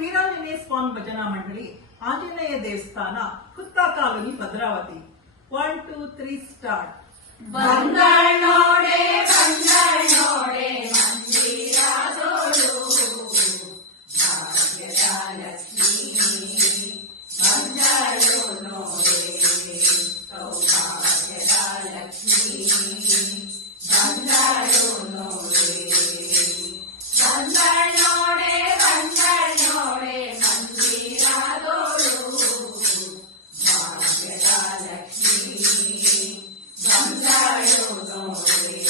ವೀರಾಂಜನೇಯ ಸ್ವಾಮಿ ಭಜನಾ ಮಂಡಳಿ ಆಂಜನೇಯ ದೇವಸ್ಥಾನ Hutta colony Bhadravati. One two three start ಬಂದಳೋಡೆ 长2016年，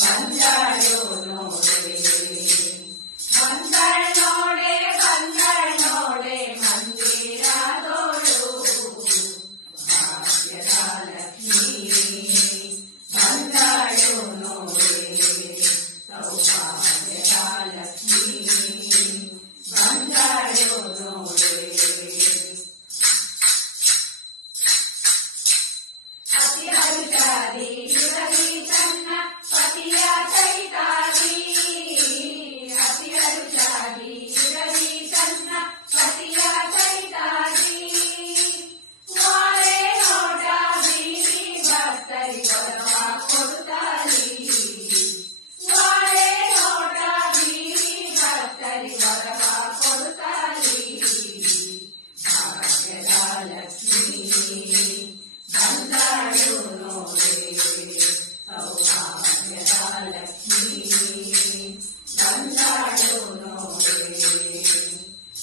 బంజాడు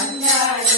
Anna